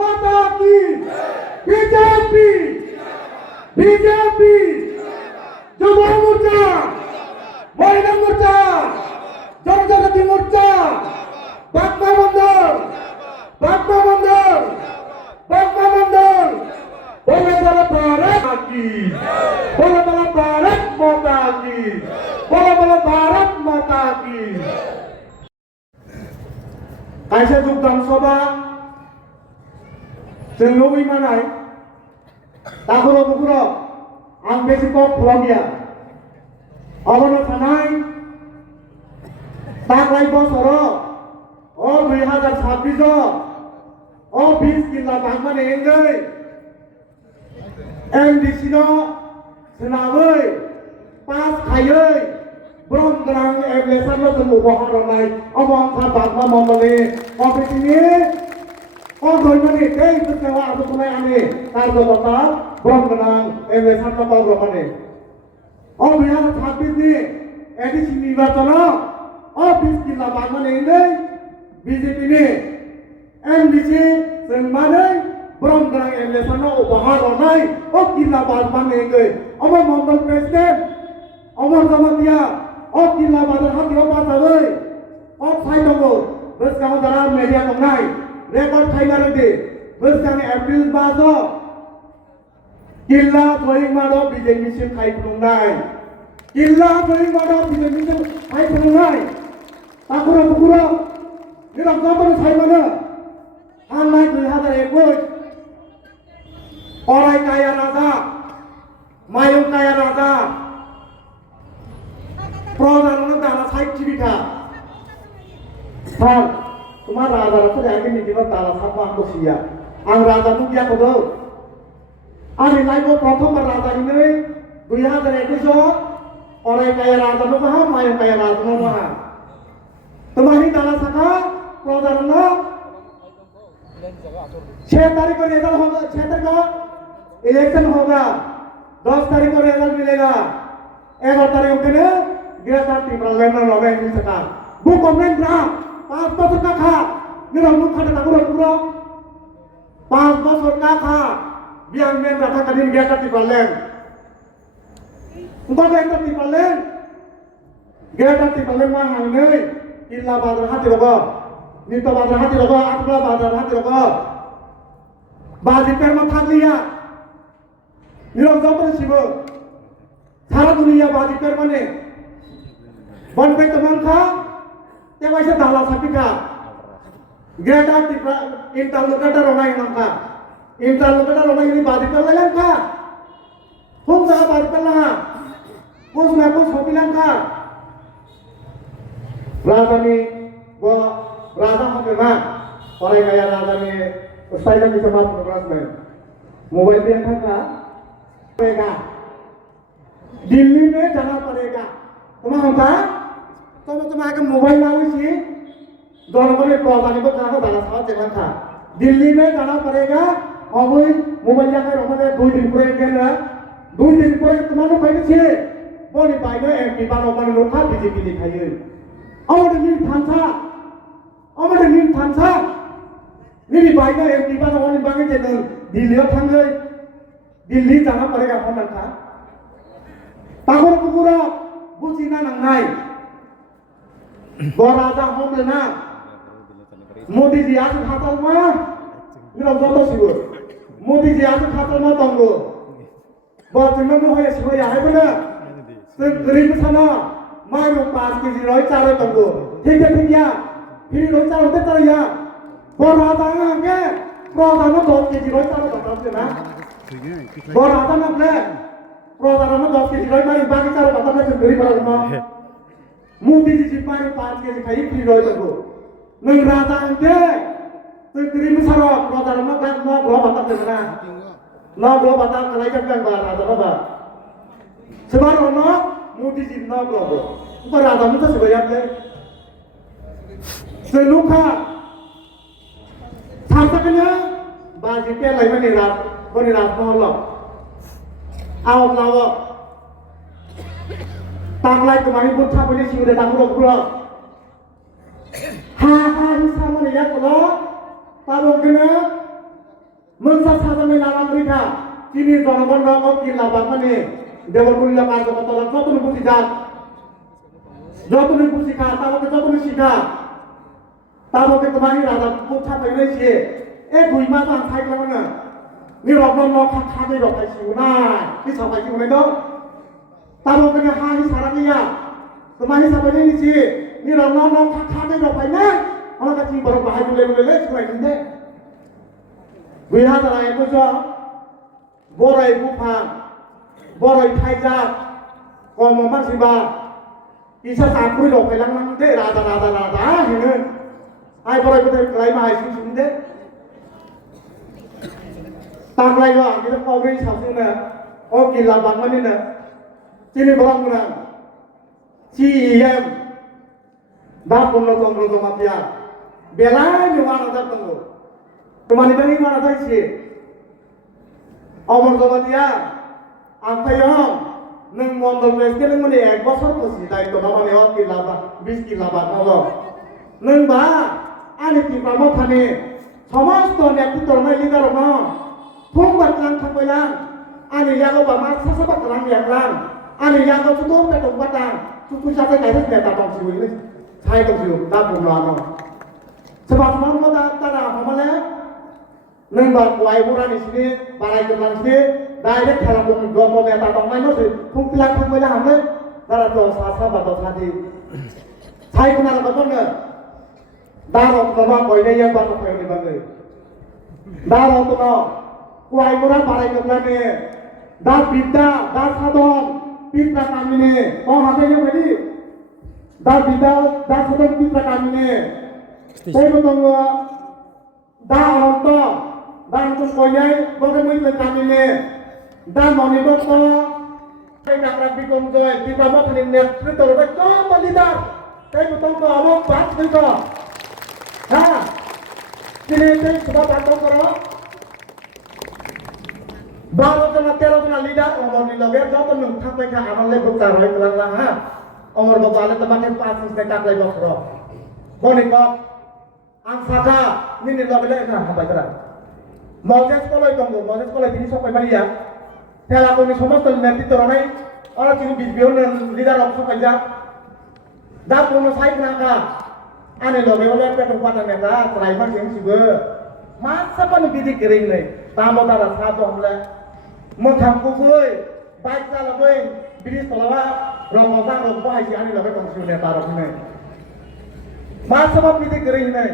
माता की BJP BJP যুব মোর্চা মহিলা মোর্চা জনজাতি মোর্চা বাগমা মন্ডল বাগমা মন্ডল বাগমা মন্ডল বলে বলে ভারত কি বলে বলে ভারত মাতা কি বলে বলে ভারত মাতা কি কাইসে যোগদান সভা जों लुबैमानाय दाखुरो बुखुरो आं बेसे कम फुलागिया अबनो थानाय ताग्लाय बसरो ओ 2026 ओ 20 जिल्ला बांमाने एंगै एमडीसी नो सोनाबै पास खायै ब्रह्म गोनां एप्लिकेशन जों उपहार होनाय अमंखा बागमा ममले अफिसनि धर्मनि दै फोथायाव आबुखौनाय आंनि कार्जकर्ता ब्रह्म गोनां एप्लिकेशन पावब्रमाने 2026 नि एडिसि निर्वाचनाव 20 जिल्ला बांमाने एंगै बीजेपी नि एमडीसी जों मानै ब्रह्म गोनां एप्लिकेशन उपहार होनाय जिल्ला बांमाने एंगै अमर मंडल प्रेसिडेंट अमर जमातिया जिल्ला बाजार हाथियाव पासाबै साइ दङ गोसोखाङाव दारा मेडिया दंनाय रेकर्ड खायमारदि गोसोखां एप्रिल मासाव जिल्ला जयिंमादाव बिजेपिसिम खायफुंनाय जिल्ला जयिंमादाव बिजेपिसिम खायफुंनाय ताकुरा बुकुरा निरंजन सायमानो थांनाय 2021 अरायकाया राजा मायंकाया राजा प्रधान दाला साहित्य बिथा सार तुम्हारा राजा रखो जाएंगे निजीवन दाला साहब को सिया आंग राजा नु क्या करो आने लाइफ को प्रथम बार राजा इन्हें 2021 और एक कया राजा नु कहाँ मायं कया राजा नु कहाँ तुम्हारी दाला साका प्रधान ना 6 तारीख को रिजल्ट होगा 6 तारीख को इलेक्शन होगा 10 तारीख को रिजल्ट मिलेगा 11 तारीख को ने गिरफ्तार टिप्रालेन लगे ini sekarang bu komen berapa 5 bosor kakak nirang lu kada takura pura 5 bosor kakak biang men rata kadin गिरफ्तार टिप्रालेन engkau गिरफ्तार Tipraland mah hangnei illa bazar hati rogo nito bazar hati rogo akla bazar hati rogo bazi perma thakliya nirang jopre sibo सारा दुनिया बाजी कर बने बन पे तमन खा ते वैसे दाला सापी का ग्रेटा इंटरलोकेटर होना ही नमका इंटरलोकेटर होना ही बाजी कर ले लंका हम जगह बाजी कर लहा कुछ ना कुछ होती लंका राजा ने वो राजा होते ना और एक आया राजा ने उस टाइम में समाप्त प्रोग्राम में मोबाइल पे रखा रहेगा दिल्ली में जाना पड़ेगा तुम्हारा तुम्हारे मोबाइल ना हुई सी दोनों को प्रधानी को जाना दाला साहब चलन था दिल्ली में जाना पड़ेगा और वही मोबाइल जाकर हमारे 2 दिन पूरे दिन 2 दिन पूरे तुम्हारे भाई ने छे वो नहीं भाई ने एमपी बालों पर लोग था बीजेपी दिखाई है और नील थांसा नहीं भाई ने एमपी बालों वाली बांगे चलन दिल्ली और थांगे दिल्ली जाना पड़ेगा हम था ताकुर बुकुरा बुझिना नंगाय राजा हम लेना मोदी जी आज खातल मा निराव जतो सिगो मोदी जी आज खातल मा तंगो बचनो न होय सिगो या है बना जों गरीब साना मारो 5 केजि रय चारो तंगो ठीक या फिर रय चारो ते चारो या राजा आंगे प्रधान 10 केजि रय चारो बताओ ना राजा नखले प्रधान 10 केजि रय मारी बाकी चारो बताओ जों गरीब राजा मोदी जी पारे 5 केजि खाई फिर रय तंगो नों राजा आंगे जों गरीब सारो प्रधान मा गाग न ग्रो बताओ ना न ग्रो बताओ कलाई जंग बा राजा बाबा sebar ono मोदी जी न ग्रो को राजा mu ta sebayap le seluka थांसाकनो बाजी पे लाइ माने रात बनि रात महल आव लाव तांलाय कमानि बुथा बनि सिउरे तांगरो पुरो हा हा हिसा माने या कलो ताबोगनो मोनसा साजानाय नागरिका चीनी জনগণ রকম কি লাভার মানে দেবমূল্য কার্যকর্তা যতন বুঝি যাক যতন বুঝি খা তারপরে যতন শিখা তারপরে তোমার রাজা কোথা পাইলে সে এ 2 মাস আন থাকলাম না নি রকম নখ খাদে রখাইছিও না কি সবাইকে মনে দাও তারপরে হা হি সারা দিয়া তোমার হিসাবে নিছি নি রকম নখ খাদে রখাই না আমার কাছে বড় বাহাই বলে বলে ছুঁয়াই দিতে 2021 বড়াই বুফান বড়াই থাইজা কম মাসিবা ইসা সাকুই রখাইলাং দে রাজা রাজা রাজা হেনে আই বড়াই কোথায় ক্লাই মাহাই শুনদে তাকলাই লো আমি তো কবরি সাবুনা ও কিলা বাংমানি না চিনি বরং না CEM দা পন্ন তন্ত্র জমাতিয়া বেলায় নিমানা যাতঙ্গো তোমানি বানি মানা যাইছে অমর জমাতিয়া আমফাইও নং মন্ডল প্রেসকে নং মানে 1 বছর পছি দায়িত্ব নামানে ও কিলা বা 20 কিলা বা নলো নং বা আনি তিপ্রাম থানে সমস্ত নেতৃত্ব নাই লিডার ন থং বাতলাং থাকবাইলাং আনি ইয়াগো বা মা সাসা বাতলাং ইয়াগলাং আনি ইয়াগো তুতো পেটক বাতাং তুতু সাথে কাইদে নেতা দংসিবই ছাই দংসিও দা বুনো আনো sebab norma da tara hamale nang ba kwai burani sini barai kelang sini direct khala bung gomo beta tongai no thung tilang thang mai hamle tara to sa ba to thadi sai kuna la ba ne da ro to ba koi ne ya ba to phai ni ba ne da ro to no kwai bura barai kelang ne da bidda da sadon pitra kamine o hate ne bedi da bidda da sadon pitra kamine Saya bertemu dah orang tua, dah untuk koyai, bukan mungkin kami ni, dah moni doktor, saya nak rapi konjoi, kita mau kini net, kita orang kau balidar, saya bertemu awak bat kita, ha, kini saya sudah bantu karo, baru cuma 13 jana leader, orang ni lagi, jauh tu nung tak mereka amal lebih tarai kelang ha, orang bapak le tempatnya pas saya tak lagi bakro, boni kau ang saka nini lobele na habai tara Moses koloi tongo Moses koloi tini sokai maria tela koni সমস্ত নেতৃত্ব নাই ওরা তিনি বিবিও leader of সোkai ja da puno sai naka ane lobe ole petu pata neta driver sing sibe masa pan bidik kering nei tamo tara sato hamle mo thangku koi bike chala koi biri tolawa romosa robo hai si ane lobe tongsiu neta ro nei masa pan bidik kering nei